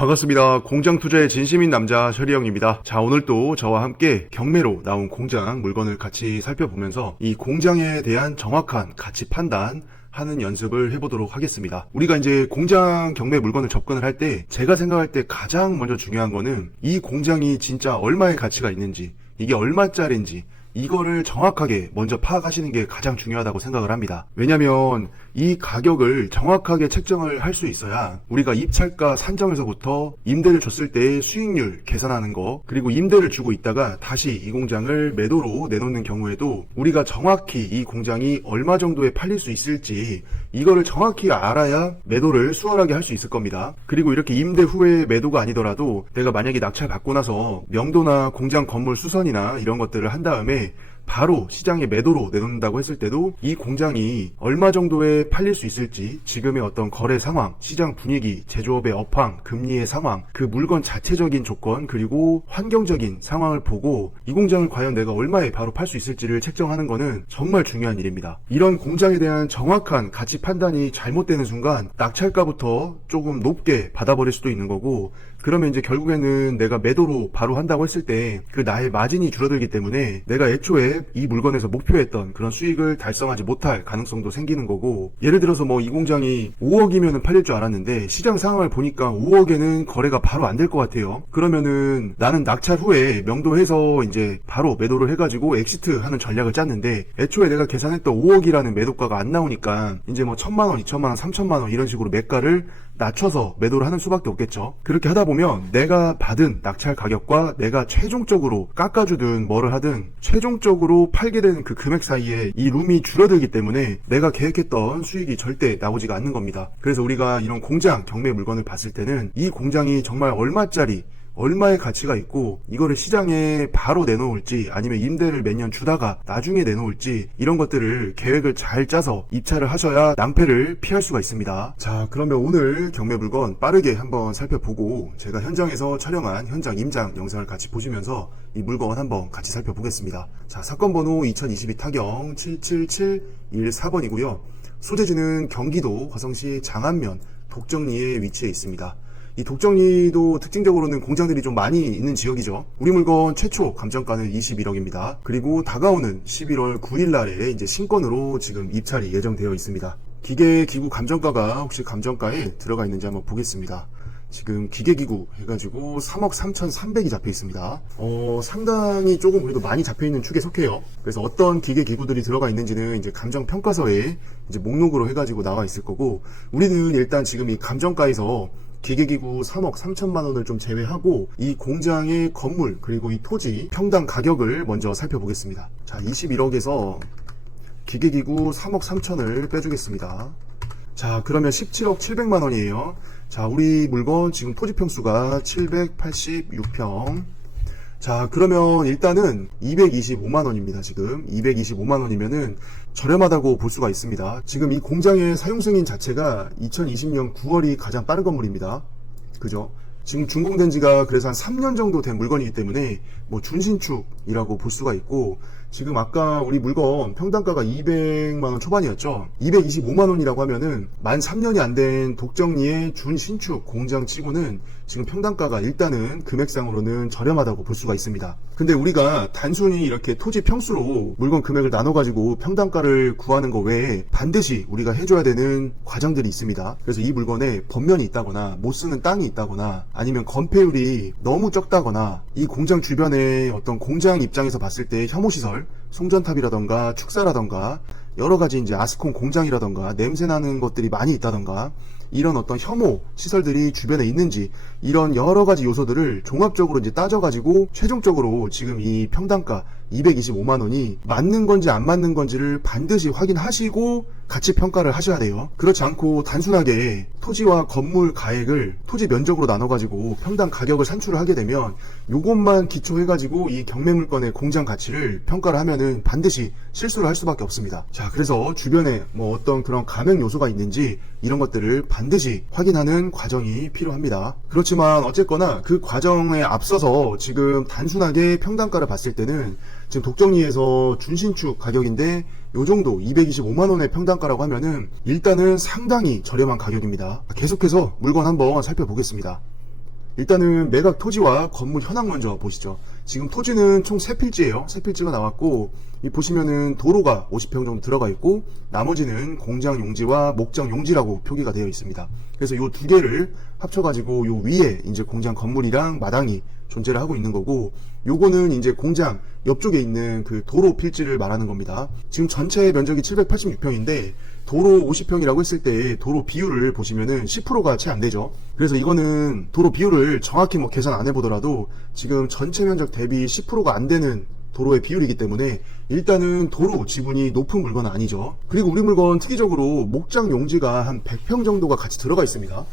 반갑습니다. 공장 투자에 진심인 남자 셔리형입니다. 자, 오늘 또 저와 함께 경매로 나온 공장 물건을 같이 살펴보면서 이 공장에 대한 정확한 가치 판단 하는 연습을 해보도록 하겠습니다. 우리가 이제 공장 경매 물건을 접근을 할 때 제가 생각할 때 가장 먼저 중요한 거는 이 공장이 진짜 얼마의 가치가 있는지, 이게 얼마짜리인지 이거를 정확하게 먼저 파악하시는 게 가장 중요하다고 생각을 합니다. 왜냐면 이 가격을 정확하게 책정을 할 수 있어야 우리가 입찰가 산정에서부터 임대를 줬을 때의 수익률 계산하는 거, 그리고 임대를 주고 있다가 다시 이 공장을 매도로 내놓는 경우에도 우리가 정확히 이 공장이 얼마 정도에 팔릴 수 있을지 이거를 정확히 알아야 매도를 수월하게 할 수 있을 겁니다. 그리고 이렇게 임대 후에 매도가 아니더라도 내가 만약에 낙찰 받고 나서 명도나 공장 건물 수선이나 이런 것들을 한 다음에 바로 시장에 매도로 내놓는다고 했을 때도 이 공장이 얼마 정도에 팔릴 수 있을지, 지금의 어떤 거래 상황, 시장 분위기, 제조업의 업황, 금리의 상황, 그 물건 자체적인 조건, 그리고 환경적인 상황을 보고 이 공장을 과연 내가 얼마에 바로 팔 수 있을지를 책정하는 거는 정말 중요한 일입니다. 이런 공장에 대한 정확한 가치 판단이 잘못되는 순간 낙찰가부터 조금 높게 받아버릴 수도 있는 거고, 그러면 이제 결국에는 내가 매도로 바로 한다고 했을 때 그 나의 마진이 줄어들기 때문에 내가 애초에 이 물건에서 목표했던 그런 수익을 달성하지 못할 가능성도 생기는 거고, 예를 들어서 뭐 이 공장이 5억이면 팔릴 줄 알았는데 시장 상황을 보니까 5억에는 거래가 바로 안 될 것 같아요. 그러면은 나는 낙찰 후에 명도해서 이제 바로 매도를 해가지고 엑시트 하는 전략을 짰는데 애초에 내가 계산했던 5억이라는 매도가가 안 나오니까 이제 뭐 1,000만원, 2,000만원, 3,000만원 이런 식으로 매가를 낮춰서 매도를 하는 수밖에 없겠죠. 그렇게 하다 보면 내가 받은 낙찰 가격과 내가 최종적으로 깎아주든 뭐를 하든 최종적으로 팔게 되는 그 금액 사이에 이 룸이 줄어들기 때문에 내가 계획했던 수익이 절대 나오지가 않는 겁니다. 그래서 우리가 이런 공장 경매 물건을 봤을 때는 이 공장이 정말 얼마짜리, 얼마의 가치가 있고 이거를 시장에 바로 내놓을지 아니면 임대를 몇 년 주다가 나중에 내놓을지 이런 것들을 계획을 잘 짜서 입찰을 하셔야 낭패를 피할 수가 있습니다. 자, 그러면 오늘 경매 물건 빠르게 한번 살펴보고 제가 현장에서 촬영한 현장 임장 영상을 같이 보시면서 이 물건 한번 같이 살펴보겠습니다. 자, 사건 번호 2022 타경 77714번이고요. 소재지는 경기도 화성시 장안면 독정리에 위치해 있습니다. 이 독정리도 특징적으로는 공장들이 좀 많이 있는 지역이죠. 우리 물건 최초 감정가는 21억입니다. 그리고 다가오는 11월 9일 날에 이제 신건으로 지금 입찰이 예정되어 있습니다. 기계기구 감정가가 혹시 감정가에 들어가 있는지 한번 보겠습니다. 지금 기계기구 해가지고 3억 3,300이 잡혀 있습니다. 상당히 조금 그래도 많이 잡혀 있는 축에 속해요. 그래서 어떤 기계기구들이 들어가 있는지는 이제 감정평가서에 이제 목록으로 해가지고 나와 있을 거고, 우리는 일단 지금 이 감정가에서 기계기구 3억 3천만 원을 좀 제외하고 이 공장의 건물 그리고 이 토지 평당 가격을 먼저 살펴보겠습니다. 자, 21억에서 기계기구 3억 3천을 빼주겠습니다. 자, 그러면 17억 700만 원이에요. 자, 우리 물건 지금 토지 평수가 786평. 자, 그러면 일단은 225만 원입니다. 지금 225만 원이면은 저렴하다고 볼 수가 있습니다. 지금 이 공장의 사용 승인 자체가 2020년 9월이 가장 빠른 건물입니다. 그죠? 지금 준공된 지가 그래서 한 3년 정도 된 물건이기 때문에 뭐 준신축이라고 볼 수가 있고, 지금 아까 우리 물건 평당가가 200만원 초반이었죠. 225만원이라고 하면은 만 3년이 안 된 독정리의 준신축 공장 치고는 지금 평당가가 일단은 금액상으로는 저렴하다고 볼 수가 있습니다. 근데 우리가 단순히 이렇게 토지 평수로 물건 금액을 나눠가지고 평당가를 구하는 거 외에 반드시 우리가 해줘야 되는 과정들이 있습니다. 그래서 이 물건에 번면이 있다거나 못 쓰는 땅이 있다거나 아니면 건폐율이 너무 적다거나 이 공장 주변에 어떤 공장 입장에서 봤을 때 혐오시설, 송전탑이라던가 축사라던가 여러가지 이제 아스콘 공장이라던가 냄새나는 것들이 많이 있다던가 이런 어떤 혐오 시설들이 주변에 있는지, 이런 여러가지 요소들을 종합적으로 이제 따져가지고 최종적으로 지금 이 평당가 225만원이 맞는 건지 안 맞는 건지를 반드시 확인하시고 가치 평가를 하셔야 돼요. 그렇지 않고 단순하게 토지와 건물 가액을 토지 면적으로 나눠가지고 평당 가격을 산출을 하게 되면 요것만 기초해가지고 이 경매 물건의 공장 가치를 평가를 하면은 반드시 실수를 할 수밖에 없습니다. 자, 그래서 주변에 뭐 어떤 그런 감행 요소가 있는지 이런 것들을 반드시 확인하는 과정이 필요합니다. 그렇지만 어쨌거나 그 과정에 앞서서 지금 단순하게 평당가를 봤을 때는 지금 독정리에서 준신축 가격인데 요 정도 225만원의 평당가라고 하면은 일단은 상당히 저렴한 가격입니다. 계속해서 물건 한번 살펴보겠습니다. 일단은 매각 토지와 건물 현황 먼저 보시죠. 지금 토지는 총 3필지예요. 3필지가 나왔고, 이 보시면은 도로가 50평 정도 들어가 있고, 나머지는 공장 용지와 목장 용지라고 표기가 되어 있습니다. 그래서 요 두 개를 합쳐가지고 요 위에 이제 공장 건물이랑 마당이 존재를 하고 있는 거고, 요거는 이제 공장 옆쪽에 있는 그 도로 필지를 말하는 겁니다. 지금 전체 면적이 786평인데 도로 50평이라고 했을 때 도로 비율을 보시면은 10%가 채 안 되죠. 그래서 이거는 도로 비율을 정확히 뭐 계산 안 해보더라도 지금 전체 면적 대비 10%가 안 되는 도로의 비율이기 때문에 일단은 도로 지분이 높은 물건은 아니죠. 그리고 우리 물건 특이적으로 목장 용지가 한 100평 정도가 같이 들어가 있습니다.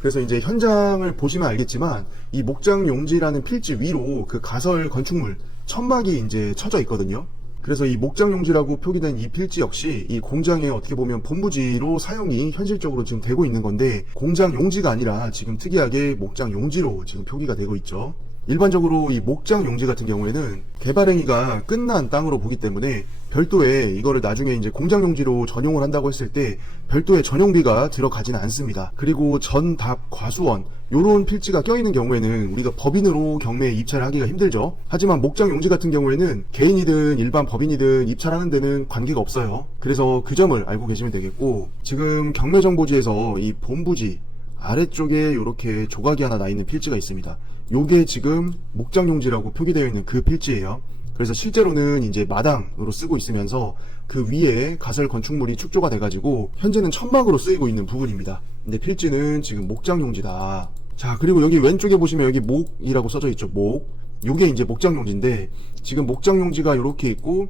그래서 이제 현장을 보시면 알겠지만 이 목장 용지라는 필지 위로 그 가설 건축물 천막이 이제 쳐져 있거든요. 그래서 이 목장 용지라고 표기된 이 필지 역시 이 공장의 어떻게 보면 본부지로 사용이 현실적으로 지금 되고 있는 건데, 공장 용지가 아니라 지금 특이하게 목장 용지로 지금 표기가 되고 있죠. 일반적으로 이 목장 용지 같은 경우에는 개발 행위가 끝난 땅으로 보기 때문에 별도의 이거를 나중에 이제 공장 용지로 전용을 한다고 했을 때 별도의 전용비가 들어가지는 않습니다. 그리고 전답 과수원 요런 필지가 껴있는 경우에는 우리가 법인으로 경매에 입찰을 하기가 힘들죠. 하지만 목장 용지 같은 경우에는 개인이든 일반 법인이든 입찰하는 데는 관계가 없어요. 그래서 그 점을 알고 계시면 되겠고, 지금 경매정보지에서 이 본부지 아래쪽에 이렇게 조각이 하나 나 있는 필지가 있습니다. 요게 지금 목장용지라고 표기되어 있는 그 필지예요. 그래서 실제로는 이제 마당으로 쓰고 있으면서 그 위에 가설 건축물이 축조가 돼가지고 현재는 천막으로 쓰이고 있는 부분입니다. 근데 필지는 지금 목장용지다. 자, 그리고 여기 왼쪽에 보시면 여기 목이라고 써져 있죠. 목. 요게 이제 목장용지인데 지금 목장용지가 이렇게 있고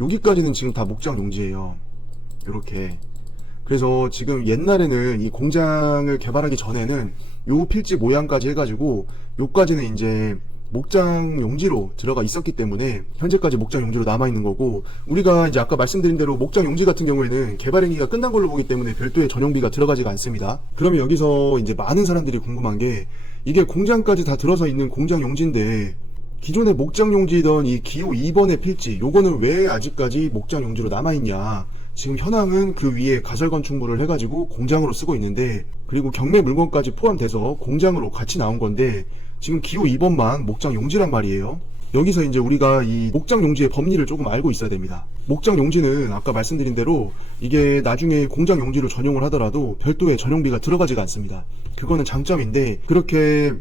여기까지는 지금 다 목장용지예요. 이렇게. 그래서 지금 옛날에는 이 공장을 개발하기 전에는 요 필지 모양까지 해가지고 요까지는 이제 목장 용지로 들어가 있었기 때문에 현재까지 목장 용지로 남아있는 거고, 우리가 이제 아까 말씀드린 대로 목장 용지 같은 경우에는 개발 행위가 끝난 걸로 보기 때문에 별도의 전용비가 들어가지가 않습니다. 그러면 여기서 이제 많은 사람들이 궁금한 게, 이게 공장까지 다 들어서 있는 공장 용지인데 기존의 목장 용지이던 이 기호 2번의 필지 요거는 왜 아직까지 목장 용지로 남아있냐. 지금 현황은 그 위에 가설 건축물을 해가지고 공장으로 쓰고 있는데, 그리고 경매 물건까지 포함돼서 공장으로 같이 나온 건데 지금 기호 2번만 목장 용지란 말이에요. 여기서 이제 우리가 이 목장 용지의 법리를 조금 알고 있어야 됩니다. 목장 용지는 아까 말씀드린 대로 이게 나중에 공장 용지로 전용을 하더라도 별도의 전용비가 들어가지가 않습니다. 그거는 장점인데, 그렇게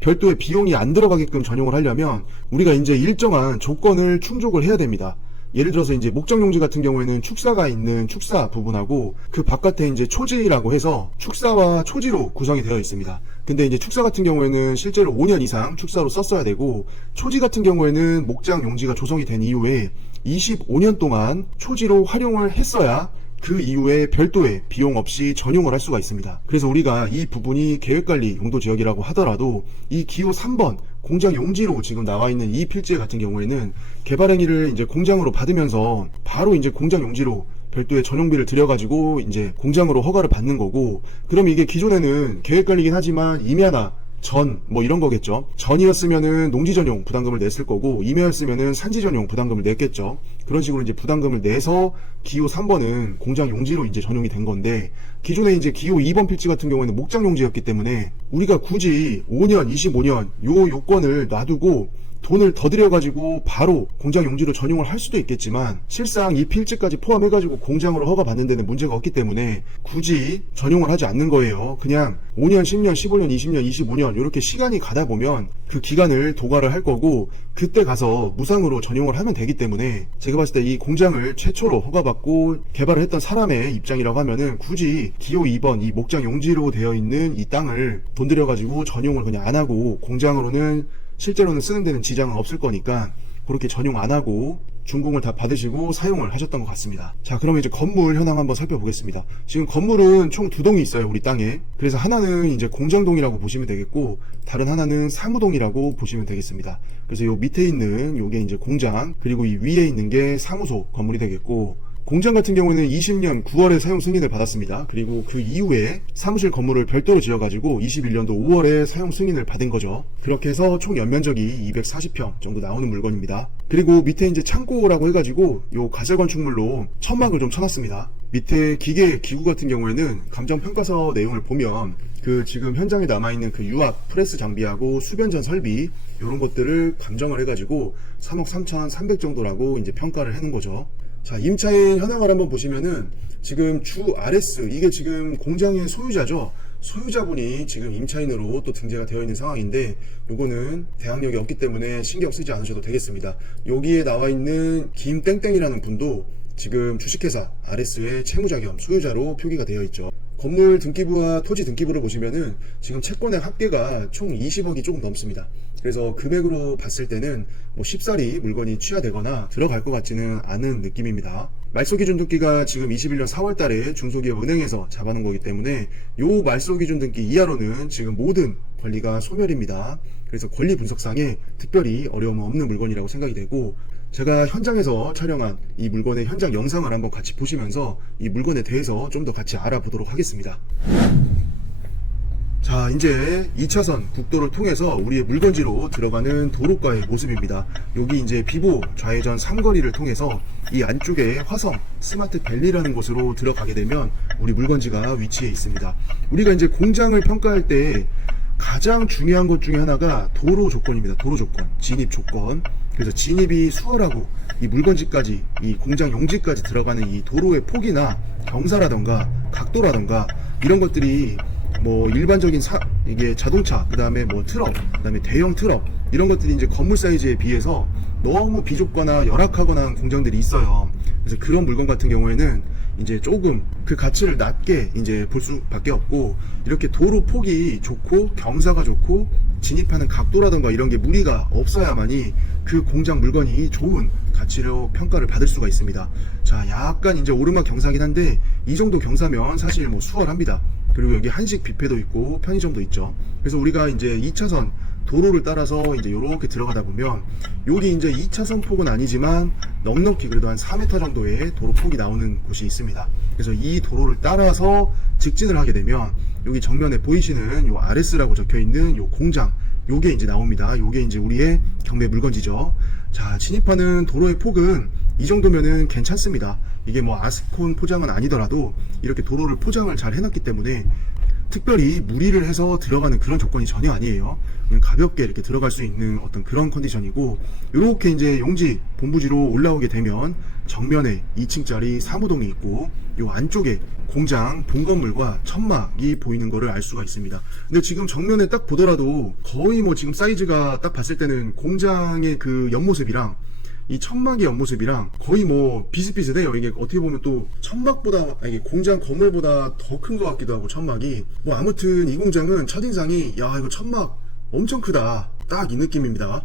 별도의 비용이 안 들어가게끔 전용을 하려면 우리가 이제 일정한 조건을 충족을 해야 됩니다. 예를 들어서 이제 목장 용지 같은 경우에는 축사가 있는 축사 부분하고 그 바깥에 이제 초지라고 해서 축사와 초지로 구성이 되어 있습니다. 근데 이제 축사 같은 경우에는 실제로 5년 이상 축사로 썼어야 되고, 초지 같은 경우에는 목장 용지가 조성이 된 이후에 25년 동안 초지로 활용을 했어야 그 이후에 별도의 비용 없이 전용을 할 수가 있습니다. 그래서 우리가 이 부분이 계획관리 용도 지역이라고 하더라도 이 기호 3번 공장 용지로 지금 나와 있는 이 필지 같은 경우에는 개발 행위를 이제 공장으로 받으면서 바로 이제 공장 용지로 별도의 전용비를 들여가지고 이제 공장으로 허가를 받는 거고, 그럼 이게 기존에는 계획관리긴 하지만 임야나 전 뭐 이런 거겠죠. 전이었으면은 농지 전용 부담금을 냈을 거고, 임야였으면은 산지 전용 부담금을 냈겠죠. 그런 식으로 이제 부담금을 내서 기호 3번은 공장 용지로 이제 전용이 된 건데, 기존에 이제 기호 2번 필지 같은 경우에는 목장 용지였기 때문에 우리가 굳이 5년, 25년 요 요건을 놔두고 돈을 더 들여가지고 바로 공장 용지로 전용을 할 수도 있겠지만, 실상 이 필지까지 포함해가지고 공장으로 허가 받는 데는 문제가 없기 때문에 굳이 전용을 하지 않는 거예요. 그냥 5년, 10년, 15년, 20년, 25년 이렇게 시간이 가다 보면 그 기간을 도과를 할 거고, 그때 가서 무상으로 전용을 하면 되기 때문에 제가 봤을 때 이 공장을 최초로 허가받고 개발을 했던 사람의 입장이라고 하면은 굳이 기호 2번 이 목장 용지로 되어 있는 이 땅을 돈 들여가지고 전용을 그냥 안 하고 공장으로는 실제로는 쓰는 데는 지장은 없을 거니까 그렇게 전용 안 하고 준공을 다 받으시고 사용을 하셨던 것 같습니다. 자, 그러면 이제 건물 현황 한번 살펴보겠습니다. 지금 건물은 총 2동이 있어요, 우리 땅에. 그래서 하나는 이제 공장동이라고 보시면 되겠고, 다른 하나는 사무동이라고 보시면 되겠습니다. 그래서 요 밑에 있는 요게 이제 공장, 그리고 이 위에 있는 게 사무소 건물이 되겠고, 공장 같은 경우에는 20년 9월에 사용 승인을 받았습니다. 그리고 그 이후에 사무실 건물을 별도로 지어가지고 21년도 5월에 사용 승인을 받은 거죠. 그렇게 해서 총 연면적이 240평 정도 나오는 물건입니다. 그리고 밑에 이제 창고라고 해가지고 요 가설 건축물로 천막을 좀 쳐놨습니다. 밑에 기계 기구 같은 경우에는 감정평가서 내용을 보면 그 지금 현장에 남아있는 그 유압 프레스 장비하고 수변전 설비 이런 것들을 감정을 해가지고 3억 3,300 정도라고 이제 평가를 해놓은 거죠. 자, 임차인 현황을 한번 보시면은 지금 주 RS 이게 지금 공장의 소유자죠. 소유자분이 지금 임차인으로 또 등재가 되어 있는 상황인데 요거는 대항력이 없기 때문에 신경 쓰지 않으셔도 되겠습니다. 여기에 나와 있는 김땡땡이라는 분도 지금 주식회사 RS의 채무자 겸 소유자로 표기가 되어 있죠. 건물 등기부와 토지 등기부를 보시면은 지금 채권의 합계가 총 20억이 조금 넘습니다. 그래서 금액으로 봤을 때는 뭐 쉽사리 물건이 취하되거나 들어갈 것 같지는 않은 느낌입니다. 말소기준 등기가 지금 21년 4월 달에 중소기업 은행에서 잡아놓은 거기 때문에 요 말소기준 등기 이하로는 지금 모든 권리가 소멸입니다. 그래서 권리 분석상에 특별히 어려움은 없는 물건이라고 생각이 되고, 제가 현장에서 촬영한 이 물건의 현장 영상을 한번 같이 보시면서 이 물건에 대해서 좀 더 같이 알아보도록 하겠습니다. 자, 이제 2차선 국도를 통해서 우리의 물건지로 들어가는 도로가의 모습입니다. 여기 이제 비보 좌회전 삼거리를 통해서 이 안쪽에 화성 스마트 밸리라는 곳으로 들어가게 되면 우리 물건지가 위치해 있습니다. 우리가 이제 공장을 평가할 때 가장 중요한 것 중에 하나가 도로 조건입니다. 도로 조건, 진입 조건. 그래서 진입이 수월하고 이 물건지까지, 이 공장 용지까지 들어가는 이 도로의 폭이나 경사라던가 각도라던가 이런 것들이 뭐 일반적인 이게 자동차, 그 다음에 뭐 트럭, 그 다음에 대형 트럭 이런 것들이 이제 건물 사이즈에 비해서 너무 비좁거나 열악하거나 한 공장들이 있어요. 그래서 그런 물건 같은 경우에는 이제 조금 그 가치를 낮게 이제 볼 수밖에 없고, 이렇게 도로 폭이 좋고 경사가 좋고 진입하는 각도라던가 이런 게 무리가 없어야만이 그 공장 물건이 좋은 가치로 평가를 받을 수가 있습니다. 자, 약간 이제 오르막 경사긴 한데 이 정도 경사면 사실 뭐 수월합니다. 그리고 여기 한식 뷔페도 있고 편의점도 있죠. 그래서 우리가 이제 2차선 도로를 따라서 이제 요렇게 들어가다 보면 여기 이제 2차선 폭은 아니지만 넉넉히 그래도 한 4m 정도의 도로 폭이 나오는 곳이 있습니다. 그래서 이 도로를 따라서 직진을 하게 되면 여기 정면에 보이시는 요 RS라고 적혀 있는 요 공장, 요게 이제 나옵니다. 요게 이제 우리의 경매 물건지죠. 자, 진입하는 도로의 폭은 이 정도면은 괜찮습니다. 이게 뭐 아스콘 포장은 아니더라도 이렇게 도로를 포장을 잘 해놨기 때문에 특별히 무리를 해서 들어가는 그런 조건이 전혀 아니에요. 그냥 가볍게 이렇게 들어갈 수 있는 어떤 그런 컨디션이고, 이렇게 이제 용지 본부지로 올라오게 되면 정면에 2층짜리 사무동이 있고 요 안쪽에 공장 본건물과 천막이 보이는 거를 알 수가 있습니다. 근데 지금 정면에 딱 보더라도 거의 뭐 지금 사이즈가 딱 봤을 때는 공장의 그 옆모습이랑 이 천막의 옆모습이랑 거의 뭐 비슷비슷해요. 이게 어떻게 보면 또 천막보다, 이게 공장 건물보다 더 큰 것 같기도 하고 천막이. 뭐 아무튼 이 공장은 첫인상이 야, 이거 천막 엄청 크다, 딱 이 느낌입니다.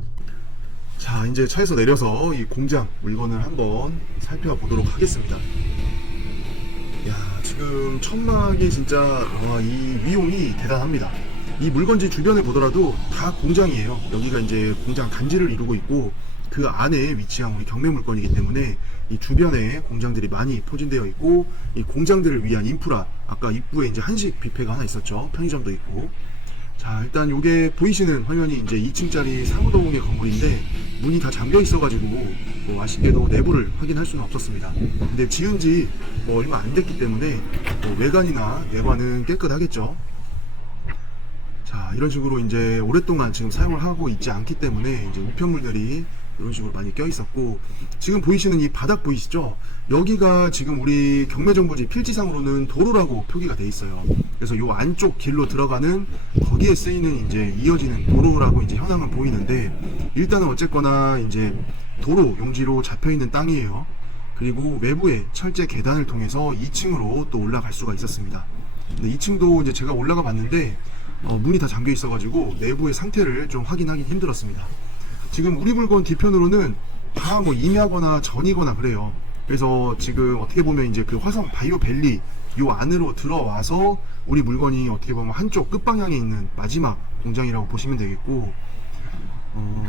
자, 이제 차에서 내려서 이 공장 물건을 한번 살펴보도록 하겠습니다. 야, 지금 천막이 진짜 이 위용이 대단합니다. 이 물건지 주변을 보더라도 다 공장이에요. 여기가 이제 공장 단지를 이루고 있고 그 안에 위치한 우리 경매 물건이기 때문에 이 주변에 공장들이 많이 포진되어 있고, 이 공장들을 위한 인프라, 아까 입구에 이제 한식 뷔페가 하나 있었죠. 편의점도 있고. 자, 일단 요게 보이시는 화면이 이제 2층짜리 사무동의 건물인데 문이 다 잠겨 있어가지고 뭐 아쉽게도 내부를 확인할 수는 없었습니다. 근데 지은 지 뭐 얼마 안 됐기 때문에 뭐 외관이나 내관은 깨끗하겠죠. 자, 이런 식으로 이제 오랫동안 지금 사용을 하고 있지 않기 때문에 이제 우편물들이 이런 식으로 많이 껴 있었고, 지금 보이시는 이 바닥 보이시죠? 여기가 지금 우리 경매정보지 필지상으로는 도로라고 표기가 돼 있어요. 그래서 요 안쪽 길로 들어가는 거기에 쓰이는 이제 이어지는 도로라고 이제 현황은 보이는데, 일단은 어쨌거나 이제 도로 용지로 잡혀 있는 땅이에요. 그리고 외부에 철제 계단을 통해서 2층으로 또 올라갈 수가 있었습니다. 근데 2층도 이제 제가 올라가 봤는데 문이 다 잠겨 있어가지고 내부의 상태를 좀 확인하기 힘들었습니다. 지금 우리 물건 뒤편으로는 다 뭐 임야거나 전이거나 그래요. 그래서 지금 어떻게 보면 이제 그 화성 바이오 밸리 요 안으로 들어와서 우리 물건이 어떻게 보면 한쪽 끝방향에 있는 마지막 공장이라고 보시면 되겠고,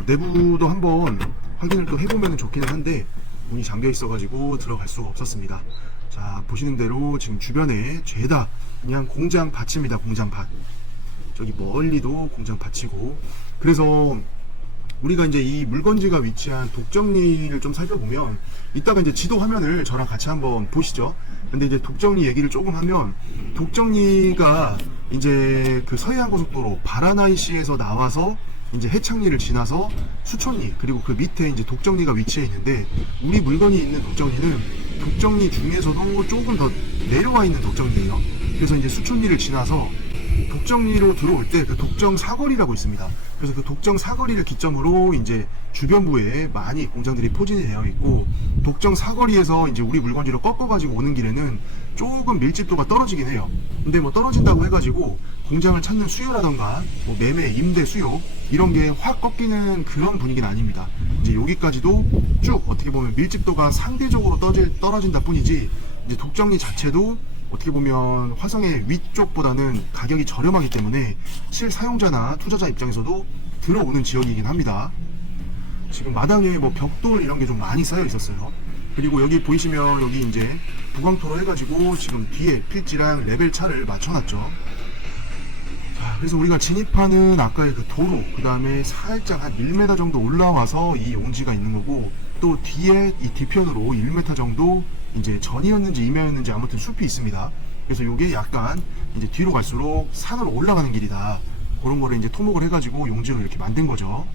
내부도 한번 확인을 또 해보면 좋기는 한데 문이 잠겨 있어가지고 들어갈 수가 없었습니다. 자, 보시는 대로 지금 주변에 죄다 그냥 공장 밭입니다. 공장 밭. 저기 멀리도 공장 밭이고. 그래서 우리가 이제 이 물건지가 위치한 독정리를 좀 살펴보면, 이따가 이제 지도 화면을 저랑 같이 한번 보시죠. 근데 이제 독정리 얘기를 조금 하면, 독정리가 이제 그 서해안 고속도로 바라나이시에서 나와서 이제 해창리를 지나서 수천리 그리고 그 밑에 이제 독정리가 위치해 있는데, 우리 물건이 있는 독정리는 독정리 중에서도 조금 더 내려와 있는 독정리예요. 그래서 이제 수천리를 지나서 독정리로 들어올 때 그 독정 사거리라고 있습니다. 그래서 그 독정 사거리를 기점으로 이제 주변부에 많이 공장들이 포진이 되어 있고, 독정 사거리에서 이제 우리 물건지로 꺾어가지고 오는 길에는 조금 밀집도가 떨어지긴 해요. 근데 뭐 떨어진다고 해가지고 공장을 찾는 수요라던가 뭐 매매, 임대 수요 이런 게 확 꺾이는 그런 분위기는 아닙니다. 이제 여기까지도 쭉 어떻게 보면 밀집도가 상대적으로 떨어진다 뿐이지, 이제 독정리 자체도 어떻게 보면 화성의 위쪽보다는 가격이 저렴하기 때문에 실사용자나 투자자 입장에서도 들어오는 지역이긴 합니다. 지금 마당에 뭐 벽돌 이런 게 좀 많이 쌓여 있었어요. 그리고 여기 보이시면 여기 이제 부광토로 해가지고 지금 뒤에 필지랑 레벨 차를 맞춰놨죠. 자, 그래서 우리가 진입하는 아까의 그 도로, 그 다음에 살짝 한 1m 정도 올라와서 이 용지가 있는 거고, 또 뒤에 이 뒤편으로 1m 정도 이제 전이었는지 임야였는지 아무튼 숲이 있습니다. 그래서 이게 약간 이제 뒤로 갈수록 산으로 올라가는 길이다, 그런 거를 이제 토목을 해가지고 용지로 이렇게 만든 거죠.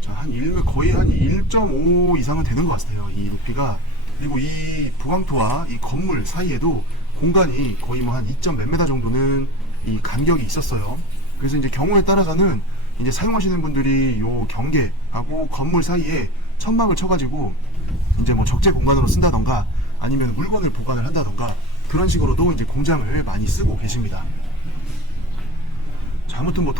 자, 거의 한 1.5 이상은 되는 것 같아요, 이 높이가. 그리고 이 부광토와 이 건물 사이에도 공간이 거의 뭐 한 2. 몇 m 정도는 이 간격이 있었어요. 그래서 이제 경우에 따라서는 이제 사용하시는 분들이 요 경계하고 건물 사이에 천막을 쳐가지고 이제 뭐 적재 공간으로 쓴다던가 아니면 물건을 보관을 한다던가 그런 식으로도 이제 공장을 많이 쓰고 계십니다. 자, 아무튼 뭐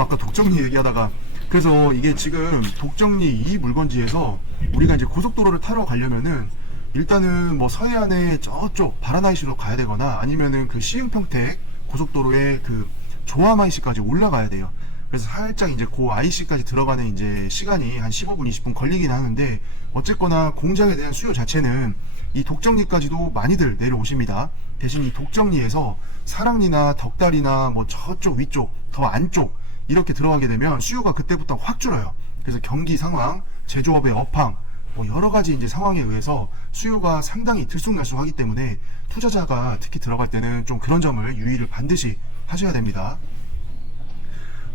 아까 독정리 얘기하다가, 그래서 이게 지금 독정리 이 물건지에서 우리가 이제 고속도로를 타러 가려면은 일단은 뭐 서해안에 저쪽 바라나이시로 가야 되거나 아니면은 그 시흥평택 고속도로의 그 조함IC까지 올라가야 돼요. 그래서 살짝 이제 그 IC까지 들어가는 이제 시간이 한 15분, 20분 걸리긴 하는데, 어쨌거나 공장에 대한 수요 자체는 이 독정리까지도 많이들 내려오십니다. 대신 이 독정리에서 사랑리나 덕다리나 뭐 저쪽 위쪽, 더 안쪽 이렇게 들어가게 되면 수요가 그때부터 확 줄어요. 그래서 경기 상황, 제조업의 업황, 뭐 여러 가지 이제 상황에 의해서 수요가 상당히 들쑥날쑥하기 때문에 투자자가 특히 들어갈 때는 좀 그런 점을 유의를 반드시 하셔야 됩니다.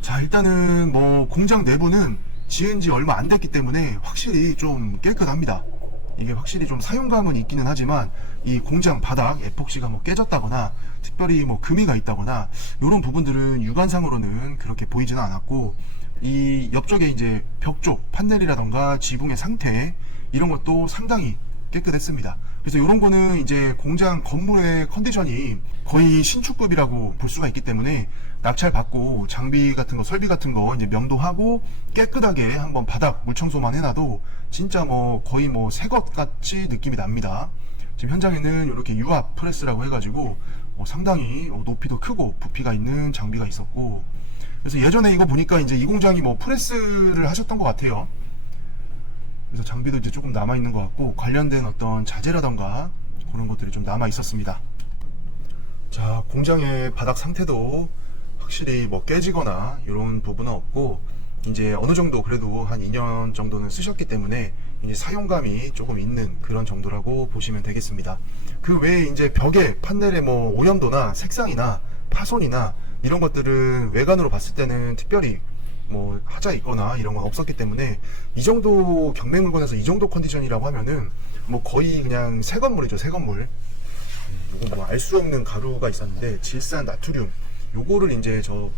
자, 일단은 뭐 공장 내부는 지은 지 얼마 안 됐기 때문에 확실히 좀 깨끗합니다. 이게 확실히 좀 사용감은 있기는 하지만 이 공장 바닥 에폭시가 뭐 깨졌다거나 특별히 뭐 금이가 있다거나 이런 부분들은 육안상으로는 그렇게 보이지는 않았고, 이 옆쪽에 이제 벽 쪽 판넬이라던가 지붕의 상태 이런 것도 상당히 깨끗했습니다. 그래서 이런 거는 이제 공장 건물의 컨디션이 거의 신축급이라고 볼 수가 있기 때문에 낙찰 받고 장비 같은 거, 설비 같은 거 이제 명도하고 깨끗하게 한번 바닥 물 청소만 해놔도 진짜 뭐 거의 뭐 새 것 같이 느낌이 납니다. 지금 현장에는 이렇게 유압 프레스라고 해가지고 상당히 높이도 크고 부피가 있는 장비가 있었고, 그래서 예전에 이거 보니까 이제 이 공장이 뭐 프레스를 하셨던 것 같아요. 그래서 장비도 이제 조금 남아 있는 것 같고, 관련된 어떤 자재라던가 그런 것들이 좀 남아 있었습니다. 자, 공장의 바닥 상태도 확실히 뭐 깨지거나 이런 부분은 없고, 이제 어느 정도 그래도 한 2년 정도는 쓰셨기 때문에 이제 사용감이 조금 있는 그런 정도라고 보시면 되겠습니다. 그 외에 이제 벽에 판넬의 뭐 오염도나 색상이나 파손이나 이런 것들은 외관으로 봤을 때는 특별히 뭐 하자 있거나 이런 건 없었기 때문에, 이 정도 경매 물건에서 이 정도 컨디션이라고 하면은 뭐 거의 그냥 새 건물이죠, 새 건물. 이거 뭐 알 수 없는 가루가 있었는데 질산 나트륨, 요거를 이제 저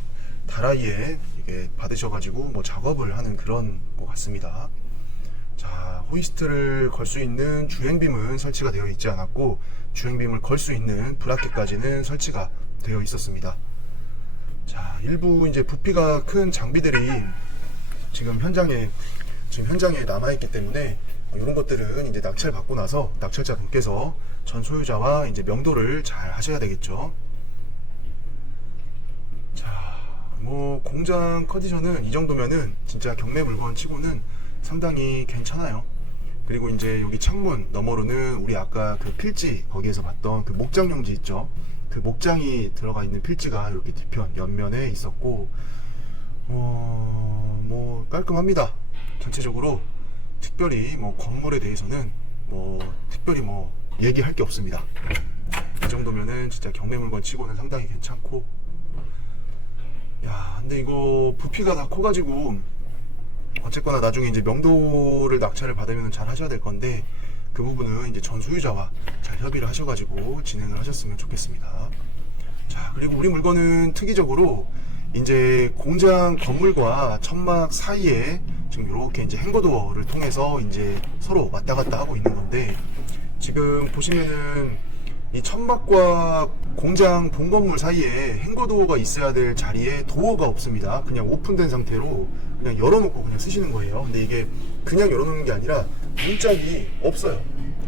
다라이에 이게 받으셔가지고 뭐 작업을 하는 그런 것 같습니다. 자, 호이스트를 걸 수 있는 주행빔은 설치가 되어 있지 않았고, 주행빔을 걸 수 있는 브라켓까지는 설치가 되어 있었습니다. 자, 일부 이제 부피가 큰 장비들이 지금 현장에 남아있기 때문에 이런 것들은 이제 낙찰 받고 나서 낙찰자 분께서 전 소유자와 이제 명도를 잘 하셔야 되겠죠. 자, 뭐 공장 컨디션은 이 정도면은 진짜 경매 물건 치고는 상당히 괜찮아요. 그리고 이제 여기 창문 너머로는 우리 아까 그 필지 거기에서 봤던 그 목장 용지 있죠. 그 목장이 들어가 있는 필지가 이렇게 뒤편 옆면에 있었고, 뭐 깔끔합니다. 전체적으로 특별히 뭐 건물에 대해서는 뭐 특별히 뭐 얘기할 게 없습니다. 이 정도면은 진짜 경매 물건 치고는 상당히 괜찮고, 야, 근데 이거 부피가 다 커가지고 어쨌거나 나중에 이제 명도를 낙찰을 받으면 잘 하셔야 될 건데 그 부분은 이제 전 소유자와 잘 협의를 하셔가지고 진행을 하셨으면 좋겠습니다. 자, 그리고 우리 물건은 특이적으로 이제 공장 건물과 천막 사이에 지금 이렇게 이제 행거도어를 통해서 이제 서로 왔다 갔다 하고 있는 건데, 지금 보시면은 이 천막과 공장 본 건물 사이에 행거도어가 있어야 될 자리에 도어가 없습니다. 그냥 오픈된 상태로 그냥 열어놓고 그냥 쓰시는 거예요. 근데 이게 그냥 열어놓는 게 아니라 문짝이 없어요.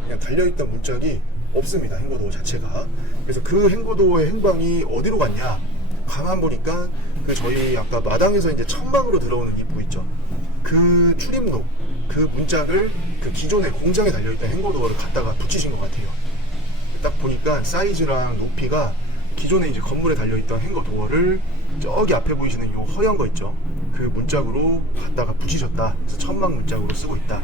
그냥 달려있던 문짝이 없습니다. 행거도어 자체가. 그래서 그 행거도어의 행방이 어디로 갔냐, 가만 보니까 그 저희 아까 마당에서 이제 천막으로 들어오는 입구 있죠. 그 출입로, 그 문짝을 그 기존의 공장에 달려있던 행거도어를 갖다가 붙이신 것 같아요. 딱 보니까 사이즈랑 높이가 기존에 이제 건물에 달려있던 행거도어를 저기 앞에 보이시는 요 허연 거 있죠. 그 문짝으로 갖다가 붙이셨다. 그래서 천막 문짝으로 쓰고 있다.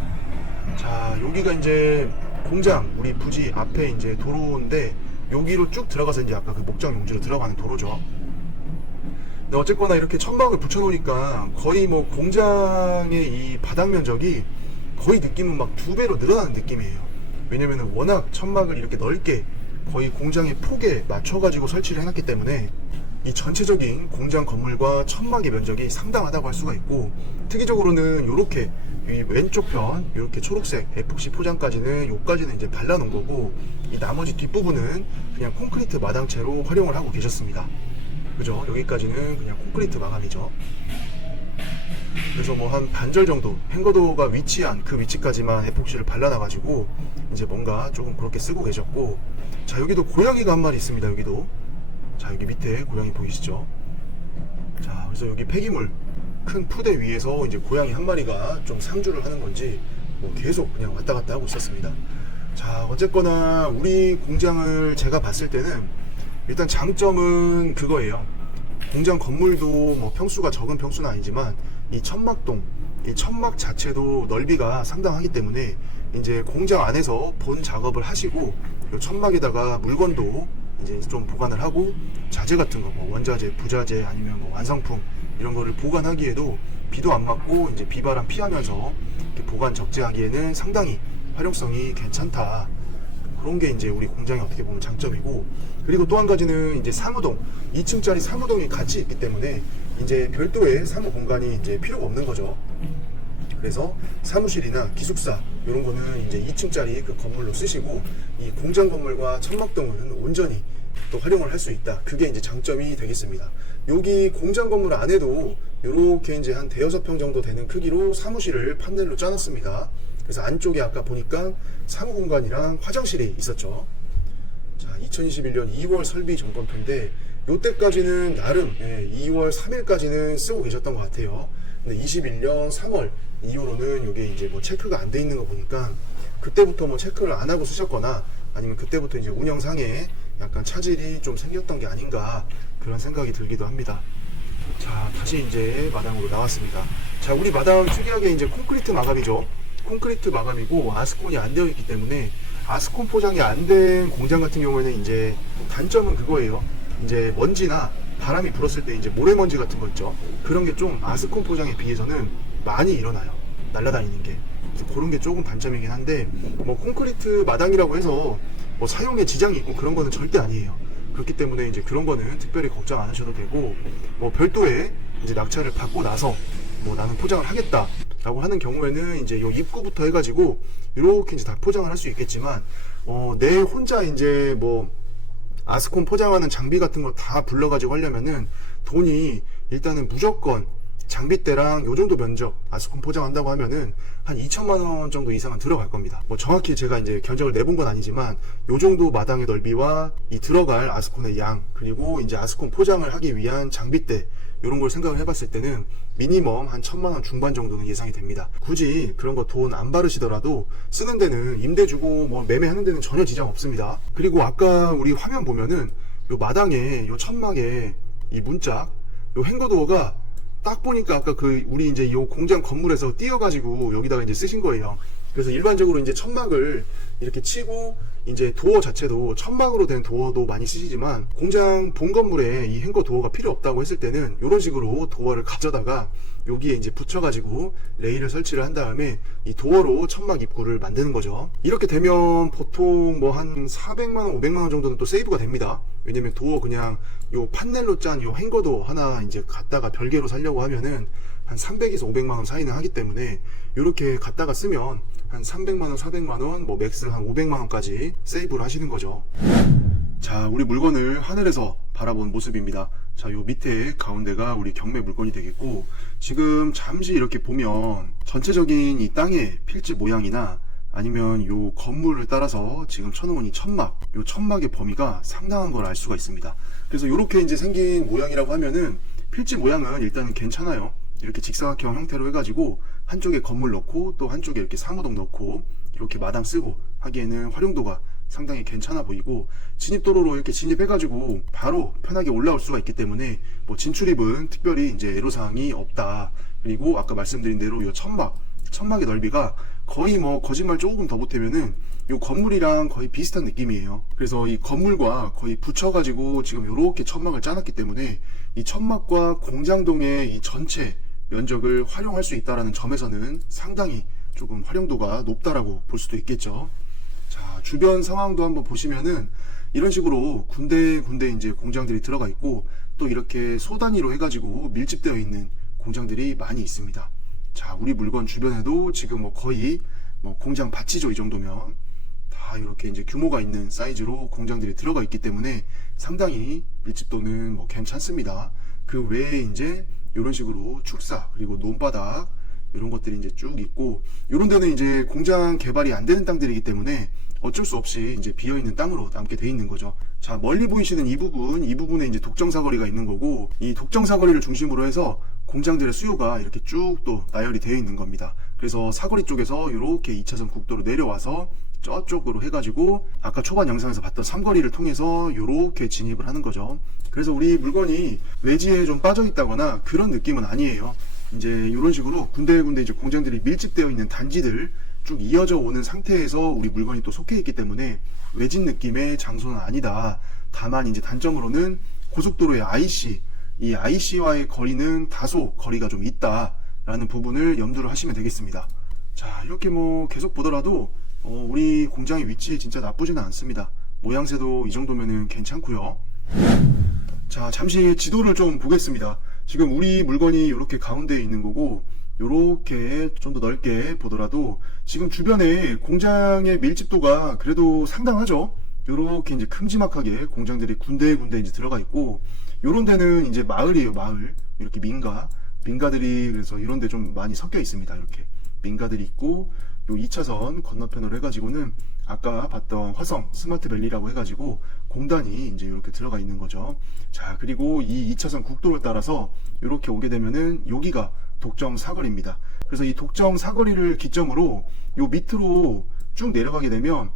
자, 여기가 이제 공장, 우리 부지 앞에 이제 도로인데 여기로 쭉 들어가서 이제 아까 그 목장 용지로 들어가는 도로죠. 근데 어쨌거나 이렇게 천막을 붙여놓으니까 거의 뭐 공장의 이 바닥 면적이 거의 느낌은 막 2배로 늘어나는 느낌이에요. 왜냐면은 워낙 천막을 이렇게 넓게 거의 공장의 폭에 맞춰가지고 설치를 해놨기 때문에 이 전체적인 공장 건물과 천막의 면적이 상당하다고 할 수가 있고, 특이적으로는 요렇게 이 왼쪽 편 이렇게 초록색 에폭시 포장까지는 요까지는 이제 발라놓은 거고, 이 나머지 뒷부분은 그냥 콘크리트 마당채로 활용을 하고 계셨습니다. 그죠? 여기까지는 그냥 콘크리트 마감이죠. 그래서 뭐 한 반절 정도 행거도어가 위치한 그 위치까지만 에폭시를 발라놔가지고 이제 뭔가 조금 그렇게 쓰고 계셨고, 자, 여기도 고양이가 한 마리 있습니다. 여기도, 자, 여기 밑에 고양이 보이시죠? 자, 그래서 여기 폐기물 큰 푸대 위에서 이제 고양이 한 마리가 좀 상주를 하는 건지 뭐 계속 그냥 왔다 갔다 하고 있었습니다. 자, 어쨌거나 우리 공장을 제가 봤을 때는 일단 장점은 그거예요. 공장 건물도 뭐 평수가 적은 평수는 아니지만 이 천막동, 이 천막 자체도 넓이가 상당하기 때문에 이제 공장 안에서 본 작업을 하시고 이 천막에다가 물건도 이제 좀 보관을 하고 자재 같은 거, 뭐 원자재, 부자재 아니면 뭐 완성품 이런 거를 보관하기에도 비도 안 맞고 이제 비바람 피하면서 이렇게 보관 적재하기에는 상당히 활용성이 괜찮다. 그런 게 이제 우리 공장의 어떻게 보면 장점이고, 그리고 또 한 가지는 이제 사무동, 2층짜리 사무동이 같이 있기 때문에 이제 별도의 사무 공간이 이제 필요가 없는 거죠. 그래서 사무실이나 기숙사 이런 거는 이제 2층짜리 그 건물로 쓰시고, 이 공장 건물과 천막동은 온전히 또 활용을 할 수 있다. 그게 이제 장점이 되겠습니다. 여기 공장 건물 안에도 이렇게 이제 한 대여섯 평 정도 되는 크기로 사무실을 판넬로 짜놨습니다. 그래서 안쪽에 아까 보니까 사무 공간이랑 화장실이 있었죠. 자, 2021년 2월 설비 점검표인데 요때까지는 나름 2월 3일까지는 쓰고 계셨던 것 같아요. 근데 21년 3월 이후로는 이게 이제 뭐 체크가 안 돼 있는 거 보니까 그때부터 뭐 체크를 안 하고 쓰셨거나 아니면 그때부터 이제 운영상에 약간 차질이 좀 생겼던 게 아닌가, 그런 생각이 들기도 합니다. 자, 다시 이제 마당으로 나왔습니다. 자, 우리 마당 특이하게 이제 콘크리트 마감이죠. 콘크리트 마감이고 아스콘이 안 되어 있기 때문에, 아스콘 포장이 안 된 공장 같은 경우에는 이제 단점은 그거예요. 이제 먼지나 바람이 불었을 때 이제 모래먼지 같은 거 있죠. 그런 게 좀 아스콘 포장에 비해서는 많이 일어나요. 날아다니는 게. 그래서 그런 게 조금 단점이긴 한데, 뭐 콘크리트 마당이라고 해서 뭐 사용에 지장이 있고 그런 거는 절대 아니에요. 그렇기 때문에 이제 그런 거는 특별히 걱정 안 하셔도 되고, 뭐 별도의 이제 낙찰을 받고 나서 뭐 나는 포장을 하겠다 라고 하는 경우에는 이제 요 입구부터 해가지고 이렇게 이제 다 포장을 할 수 있겠지만, 내 혼자 이제 뭐 아스콘 포장하는 장비 같은 거 다 불러가지고 하려면은 돈이 일단은 무조건 장비대랑 요 정도 면적 아스콘 포장한다고 하면은 한 2천만 원 정도 이상은 들어갈 겁니다. 뭐 정확히 제가 이제 견적을 내본 건 아니지만 요 정도 마당의 넓이와 이 들어갈 아스콘의 양, 그리고 이제 아스콘 포장을 하기 위한 장비대, 이런 걸 생각을 해봤을 때는 미니멈 한 1,000만 원 중반 정도는 예상이 됩니다. 굳이 그런 거 돈 안 바르시더라도 쓰는 데는, 임대 주고 뭐 매매하는 데는 전혀 지장 없습니다. 그리고 아까 우리 화면 보면은 요 마당에 요 천막에 이 문짝, 요 행거도어가 딱 보니까 아까 그 우리 이제 요 공장 건물에서 띄어가지고 여기다가 이제 쓰신 거예요. 그래서 일반적으로 이제 천막을 이렇게 치고 이제 도어 자체도 천막으로 된 도어도 많이 쓰시지만 공장 본 건물에 이 행거 도어가 필요 없다고 했을 때는 이런 식으로 도어를 가져다가 여기에 이제 붙여가지고 레일을 설치를 한 다음에 이 도어로 천막 입구를 만드는 거죠. 이렇게 되면 보통 뭐 한 400만원, 500만원 정도는 또 세이브가 됩니다. 왜냐면 도어 그냥 요 판넬로 짠 요 행거도 하나 이제 갖다가 별개로 살려고 하면은 한 300에서 500만원 사이는 하기 때문에 이렇게 갖다가 쓰면 한 300만원, 400만원, 뭐 맥스 한 500만원까지 세이브를 하시는 거죠. 자, 우리 물건을 하늘에서 바라본 모습입니다. 자, 요 밑에 가운데가 우리 경매 물건이 되겠고, 지금 잠시 이렇게 보면 전체적인 이 땅의 필지 모양이나 아니면 요 건물을 따라서 지금 쳐놓은 이 천막, 요 천막의 범위가 상당한 걸 알 수가 있습니다. 그래서 이렇게 이제 생긴 모양이라고 하면은 필지 모양은 일단은 괜찮아요. 이렇게 직사각형 형태로 해가지고 한쪽에 건물 넣고 또 한쪽에 이렇게 사무동 넣고 이렇게 마당 쓰고 하기에는 활용도가 상당히 괜찮아 보이고, 진입도로로 이렇게 진입해가지고 바로 편하게 올라올 수가 있기 때문에 뭐 진출입은 특별히 이제 애로사항이 없다. 그리고 아까 말씀드린 대로 이 천막의 넓이가 거의 뭐 거짓말 조금 더 보태면은 이 건물이랑 거의 비슷한 느낌이에요. 그래서 이 건물과 거의 붙여가지고 지금 이렇게 천막을 짜놨기 때문에 이 천막과 공장동의 이 전체 면적을 활용할 수 있다는 점에서는 상당히 조금 활용도가 높다라고 볼 수도 있겠죠. 자, 주변 상황도 한번 보시면은 이런 식으로 군데군데 이제 공장들이 들어가 있고, 또 이렇게 소 단위로 해가지고 밀집되어 있는 공장들이 많이 있습니다. 자, 우리 물건 주변에도 지금 뭐 거의 뭐 공장 밭이죠. 이 정도면 다 이렇게 이제 규모가 있는 사이즈로 공장들이 들어가 있기 때문에 상당히 밀집도는 뭐 괜찮습니다. 그 외에 이제 이런 식으로 축사 그리고 논바닥 이런 것들이 이제 쭉 있고, 이런 데는 이제 공장 개발이 안 되는 땅들이기 때문에 어쩔 수 없이 이제 비어 있는 땅으로 남게 돼 있는 거죠. 자, 멀리 보이시는 이 부분에 이제 독점사거리가 있는 거고, 이 독점사거리를 중심으로 해서 공장들의 수요가 이렇게 쭉 또 나열이 되어 있는 겁니다. 그래서 사거리 쪽에서 이렇게 2차선 국도로 내려와서 저쪽으로 해가지고 아까 초반 영상에서 봤던 삼거리를 통해서 이렇게 진입을 하는 거죠. 그래서 우리 물건이 외지에 좀 빠져 있다거나 그런 느낌은 아니에요. 이제 이런 식으로 군데군데 이제 공장들이 밀집되어 있는 단지들 쭉 이어져 오는 상태에서 우리 물건이 또 속해 있기 때문에 외진 느낌의 장소는 아니다. 다만 이제 단점으로는 고속도로의 이 IC와의 거리는 다소 거리가 좀 있다라는 부분을 염두를 하시면 되겠습니다. 자, 이렇게 뭐 계속 보더라도 우리 공장의 위치 진짜 나쁘지는 않습니다. 모양새도 이 정도면은 괜찮고요. 자, 잠시 지도를 좀 보겠습니다. 지금 우리 물건이 이렇게 가운데에 있는 거고, 이렇게 좀 더 넓게 보더라도 지금 주변에 공장의 밀집도가 그래도 상당하죠. 이렇게 이제 큼지막하게 공장들이 군데군데 이제 들어가 있고, 요런 데는 이제 마을이에요. 마을. 이렇게 민가들이 그래서 이런 데 좀 많이 섞여 있습니다. 이렇게 민가들이 있고, 요 2차선 건너편으로 해가지고는 아까 봤던 화성 스마트밸리라고 해가지고 공단이 이제 이렇게 들어가 있는 거죠. 자, 그리고 이 2차선 국도를 따라서 이렇게 오게 되면은 여기가 독점 사거리입니다. 그래서 이 독점 사거리를 기점으로 요 밑으로 쭉 내려가게 되면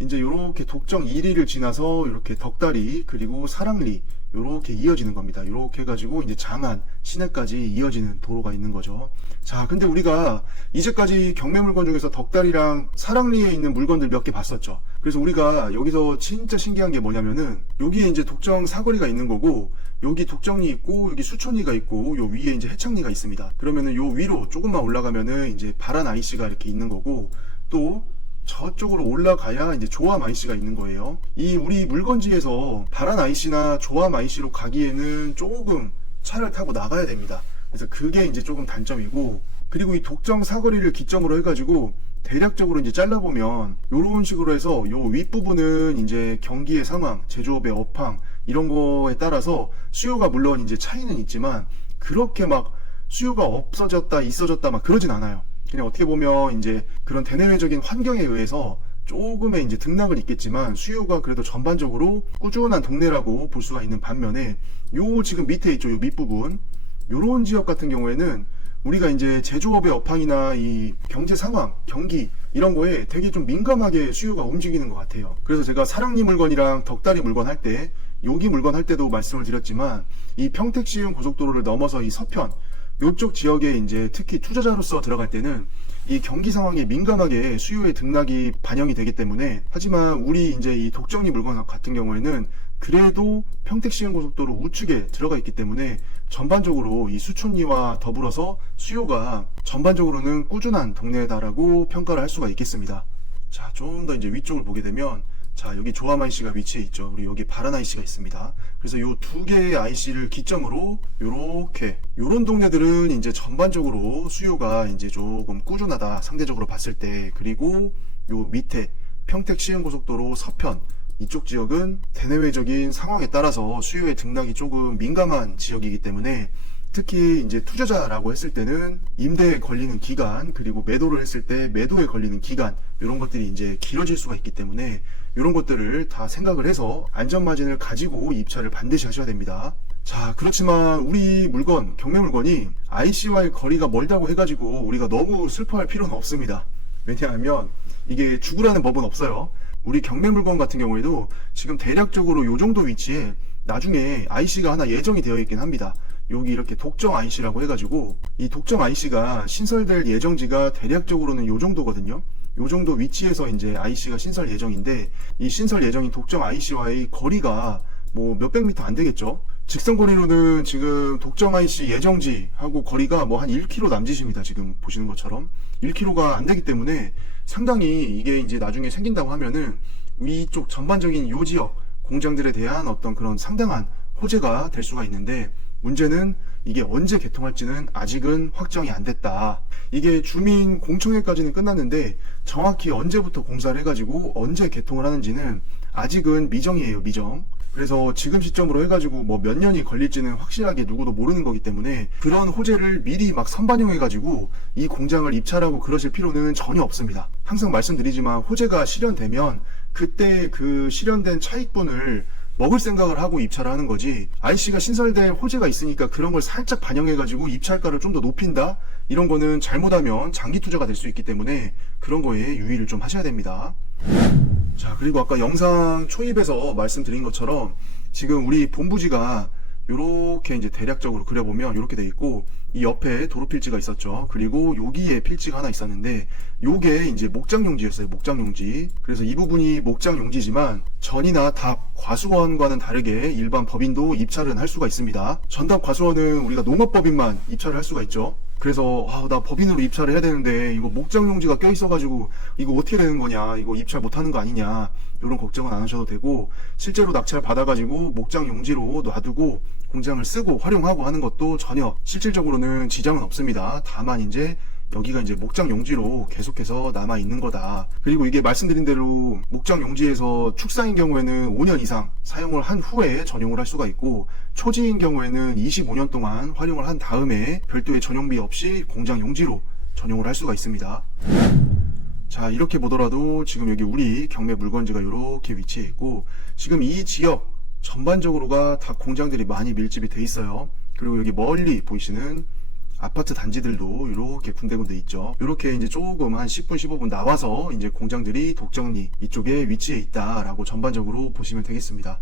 이제 이렇게 독점 1위를 지나서 이렇게 덕다리 그리고 사랑리 이렇게 이어지는 겁니다. 이렇게 해가지고 이제 장안 시내까지 이어지는 도로가 있는 거죠. 자, 근데 우리가 이제까지 경매 물건 중에서 덕다리랑 사랑리에 있는 물건들 몇 개 봤었죠. 그래서 우리가 여기서 진짜 신기한 게 뭐냐면은 여기에 이제 독점 사거리가 있는 거고, 여기 독점리 있고 여기 수촌리가 있고 요 위에 이제 해창리가 있습니다. 그러면은 요 위로 조금만 올라가면은 이제 바란 IC가 이렇게 있는 거고, 또 저쪽으로 올라가야 이제 조암 IC가 있는 거예요. 이 우리 물건지에서 바란 IC나 조암 IC로 가기에는 조금 차를 타고 나가야 됩니다. 그래서 그게 이제 조금 단점이고, 그리고 이 독점 사거리를 기점으로 해가지고 대략적으로 이제 잘라보면 요런 식으로 해서 요 윗부분은 이제 경기의 상황, 제조업의 업황 이런 거에 따라서 수요가 물론 이제 차이는 있지만 그렇게 막 수요가 없어졌다 있어졌다 막 그러진 않아요. 그냥 어떻게 보면 이제 그런 대내외적인 환경에 의해서 조금의 이제 등락은 있겠지만 수요가 그래도 전반적으로 꾸준한 동네라고 볼 수가 있는 반면에 요 지금 밑에 있죠. 요 밑부분 요런 지역 같은 경우에는 우리가 이제 제조업의 업황이나 이 경제 상황, 경기 이런 거에 되게 좀 민감하게 수요가 움직이는 것 같아요. 그래서 제가 사랑니 물건이랑 덕다리 물건 할 때, 여기 물건 할 때도 말씀을 드렸지만 이 평택 시흥 고속도로를 넘어서 이 서편 이쪽 지역에 이제 특히 투자자로서 들어갈 때는 이 경기 상황에 민감하게 수요의 등락이 반영이 되기 때문에, 하지만 우리 이제 이 독점리 물건 같은 경우에는 그래도 평택시흥고속도로 우측에 들어가 있기 때문에 전반적으로 이 수촌리와 더불어서 수요가 전반적으로는 꾸준한 동네다라고 평가를 할 수가 있겠습니다. 자, 좀 더 이제 위쪽을 보게 되면, 자, 여기 조암 IC가 위치해 있죠. 그리고 여기 바란 IC가 있습니다. 그래서 요 두 개의 IC를 기점으로 요렇게, 요런 동네들은 이제 전반적으로 수요가 이제 조금 꾸준하다, 상대적으로 봤을 때. 그리고 요 밑에 평택 시흥고속도로 서편, 이쪽 지역은 대내외적인 상황에 따라서 수요의 등락이 조금 민감한 지역이기 때문에, 특히 이제 투자자라고 했을 때는 임대에 걸리는 기간, 그리고 매도를 했을 때 매도에 걸리는 기간, 이런 것들이 이제 길어질 수가 있기 때문에 이런 것들을 다 생각을 해서 안전마진을 가지고 입찰을 반드시 하셔야 됩니다. 자, 그렇지만 우리 물건, 경매 물건이 IC와의 거리가 멀다고 해가지고 우리가 너무 슬퍼할 필요는 없습니다. 왜냐하면 이게 죽으라는 법은 없어요. 우리 경매 물건 같은 경우에도 지금 대략적으로 요 정도 위치에 나중에 IC가 하나 예정이 되어 있긴 합니다. 여기 이렇게 독점 IC라고 해가지고, 이 독점 IC가 신설될 예정지가 대략적으로는 요 정도거든요. 요 정도 위치에서 이제 IC가 신설 예정인데, 이 신설 예정인 독점 IC와의 거리가 뭐 몇백 미터 안 되겠죠. 직선거리로는 지금 독점 IC 예정지하고 거리가 뭐 한 1km 남짓입니다. 지금 보시는 것처럼 1km가 안 되기 때문에 상당히 이게 이제 나중에 생긴다고 하면은 위쪽 전반적인 요 지역 공장들에 대한 어떤 그런 상당한 호재가 될 수가 있는데, 문제는 이게 언제 개통할지는 아직은 확정이 안 됐다. 이게 주민 공청회까지는 끝났는데 정확히 언제부터 공사를 해가지고 언제 개통을 하는지는 아직은 미정이에요, 미정. 그래서 지금 시점으로 해가지고 뭐 몇 년이 걸릴지는 확실하게 누구도 모르는 거기 때문에 그런 호재를 미리 막 선반영해가지고 이 공장을 입찰하고 그러실 필요는 전혀 없습니다. 항상 말씀드리지만 호재가 실현되면 그때 그 실현된 차익분을 먹을 생각을 하고 입찰을 하는 거지, IC가 신설될 호재가 있으니까 그런 걸 살짝 반영해가지고 입찰가를 좀 더 높인다? 이런 거는 잘못하면 장기 투자가 될 수 있기 때문에 그런 거에 유의를 좀 하셔야 됩니다. 자, 그리고 아까 영상 초입에서 말씀드린 것처럼 지금 우리 본부지가 요렇게 이제 대략적으로 그려보면 요렇게 돼 있고, 이 옆에 도로 필지가 있었죠. 그리고 여기에 필지가 하나 있었는데 요게 이제 목장용지였어요. 목장용지. 그래서 이 부분이 목장용지지만 전이나 답, 과수원과는 다르게 일반 법인도 입찰은 할 수가 있습니다. 전답 과수원은 우리가 농업법인만 입찰을 할 수가 있죠. 그래서 나 법인으로 입찰을 해야 되는데 이거 목장용지가 껴있어가지고 이거 어떻게 되는 거냐, 이거 입찰 못하는 거 아니냐, 이런 걱정은 안 하셔도 되고, 실제로 낙찰 받아가지고 목장용지로 놔두고 공장을 쓰고 활용하고 하는 것도 전혀 실질적으로는 지장은 없습니다. 다만 이제 여기가 이제 목장 용지로 계속해서 남아 있는 거다. 그리고 이게 말씀드린 대로 목장 용지에서 축사인 경우에는 5년 이상 사용을 한 후에 전용을 할 수가 있고, 초지인 경우에는 25년 동안 활용을 한 다음에 별도의 전용비 없이 공장 용지로 전용을 할 수가 있습니다. 자, 이렇게 보더라도 지금 여기 우리 경매 물건지가 이렇게 위치해 있고, 지금 이 지역 전반적으로가 다 공장들이 많이 밀집이 돼 있어요. 그리고 여기 멀리 보이시는 아파트 단지들도 이렇게 군데군데 있죠. 이렇게 이제 조금 한 10분, 15분 나와서 이제 공장들이 독정리 이쪽에 위치해 있다라고 전반적으로 보시면 되겠습니다.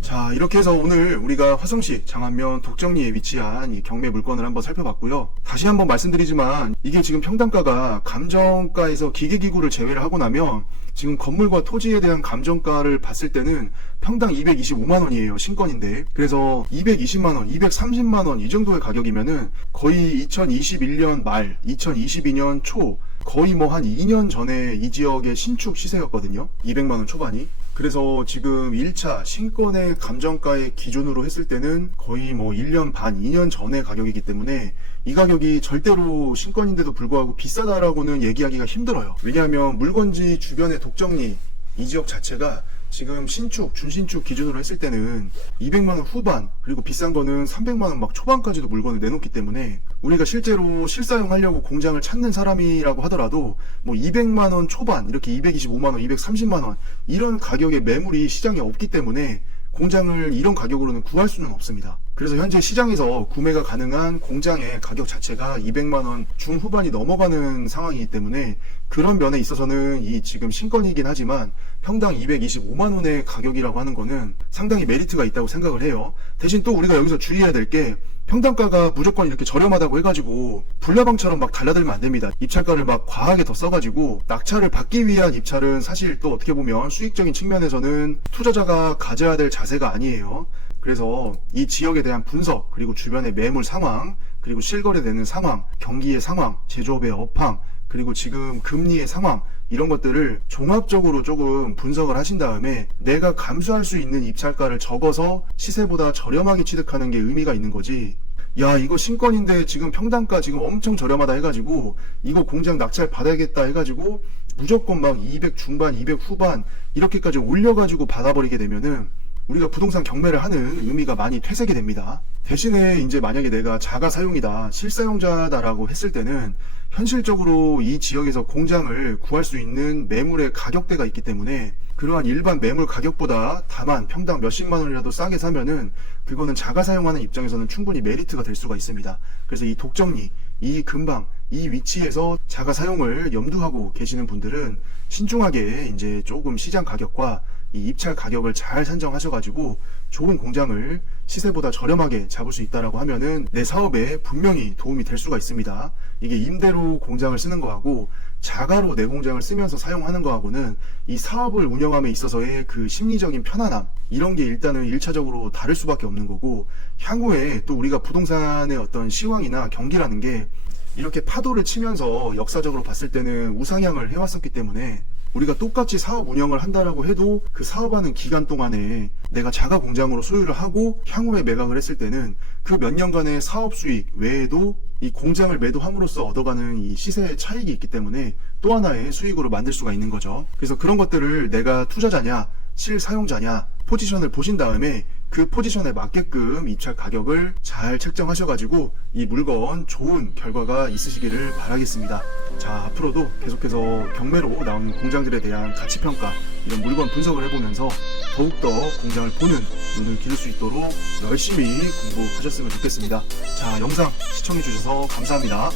자, 이렇게 해서 오늘 우리가 화성시 장안면 독정리에 위치한 이 경매 물건을 한번 살펴봤고요. 다시 한번 말씀드리지만 이게 지금 평당가가 감정가에서 기계기구를 제외를 하고 나면 지금 건물과 토지에 대한 감정가를 봤을 때는 평당 225만원이에요. 신건인데. 그래서 220만원, 230만원 이 정도의 가격이면은 거의 2021년 말, 2022년 초, 거의 뭐 한 2년 전에 이 지역의 신축 시세였거든요. 200만원 초반이. 그래서 지금 1차 신건의 감정가의 기준으로 했을 때는 거의 뭐 1년 반, 2년 전의 가격이기 때문에 이 가격이 절대로 신건인데도 불구하고 비싸다라고는 얘기하기가 힘들어요. 왜냐하면 물건지 주변의 독정리 이 지역 자체가 지금 신축, 준신축 기준으로 했을 때는 200만원 후반, 그리고 비싼 거는 300만원 막 초반까지도 물건을 내놓기 때문에 우리가 실제로 실사용하려고 공장을 찾는 사람이라고 하더라도 뭐 200만원 초반, 이렇게 225만원, 230만원 이런 가격의 매물이 시장에 없기 때문에 공장을 이런 가격으로는 구할 수는 없습니다. 그래서 현재 시장에서 구매가 가능한 공장의 가격 자체가 200만원 중후반이 넘어가는 상황이기 때문에 그런 면에 있어서는 이 지금 신건이긴 하지만 평당 225만원의 가격이라고 하는 거는 상당히 메리트가 있다고 생각을 해요. 대신 또 우리가 여기서 주의해야 될 게 평당가가 무조건 이렇게 저렴하다고 해가지고 불나방처럼 막 달라들면 안 됩니다. 입찰가를 막 과하게 더 써가지고 낙찰을 받기 위한 입찰은 사실 또 어떻게 보면 수익적인 측면에서는 투자자가 가져야 될 자세가 아니에요. 그래서 이 지역에 대한 분석, 그리고 주변의 매물 상황, 그리고 실거래되는 상황, 경기의 상황, 제조업의 업황, 그리고 지금 금리의 상황, 이런 것들을 종합적으로 조금 분석을 하신 다음에 내가 감수할 수 있는 입찰가를 적어서 시세보다 저렴하게 취득하는 게 의미가 있는 거지. 야, 이거 신권인데 지금 평당가 지금 엄청 저렴하다 해가지고 이거 공장 낙찰 받아야겠다 해가지고 무조건 막 200 중반, 200 후반 이렇게까지 올려가지고 받아버리게 되면은 우리가 부동산 경매를 하는 의미가 많이 퇴색이 됩니다. 대신에 이제 만약에 내가 자가 사용이다, 실사용자다라고 했을 때는 현실적으로 이 지역에서 공장을 구할 수 있는 매물의 가격대가 있기 때문에 그러한 일반 매물 가격보다 다만 평당 몇십만 원이라도 싸게 사면은 그거는 자가 사용하는 입장에서는 충분히 메리트가 될 수가 있습니다. 그래서 이 독정리, 이 근방, 이 위치에서 자가 사용을 염두하고 계시는 분들은 신중하게 이제 조금 시장 가격과 이 입찰 가격을 잘 산정하셔가지고 좋은 공장을 시세보다 저렴하게 잡을 수 있다라고 하면은 내 사업에 분명히 도움이 될 수가 있습니다. 이게 임대로 공장을 쓰는 거하고 자가로 내 공장을 쓰면서 사용하는 거하고는 이 사업을 운영함에 있어서의 그 심리적인 편안함, 이런 게 일단은 1차적으로 다를 수밖에 없는 거고, 향후에 또 우리가 부동산의 어떤 시황이나 경기라는 게 이렇게 파도를 치면서 역사적으로 봤을 때는 우상향을 해왔었기 때문에 우리가 똑같이 사업 운영을 한다라고 해도 그 사업하는 기간 동안에 내가 자가 공장으로 소유를 하고 향후에 매각을 했을 때는 그 몇 년간의 사업 수익 외에도 이 공장을 매도함으로써 얻어가는 이 시세의 차익이 있기 때문에 또 하나의 수익으로 만들 수가 있는 거죠. 그래서 그런 것들을 내가 투자자냐 실사용자냐 포지션을 보신 다음에 그 포지션에 맞게끔 입찰 가격을 잘 책정하셔가지고 이 물건 좋은 결과가 있으시기를 바라겠습니다. 자, 앞으로도 계속해서 경매로 나오는 공장들에 대한 가치평가, 이런 물건 분석을 해보면서 더욱더 공장을 보는 눈을 기를 수 있도록 열심히 공부하셨으면 좋겠습니다. 자, 영상 시청해주셔서 감사합니다.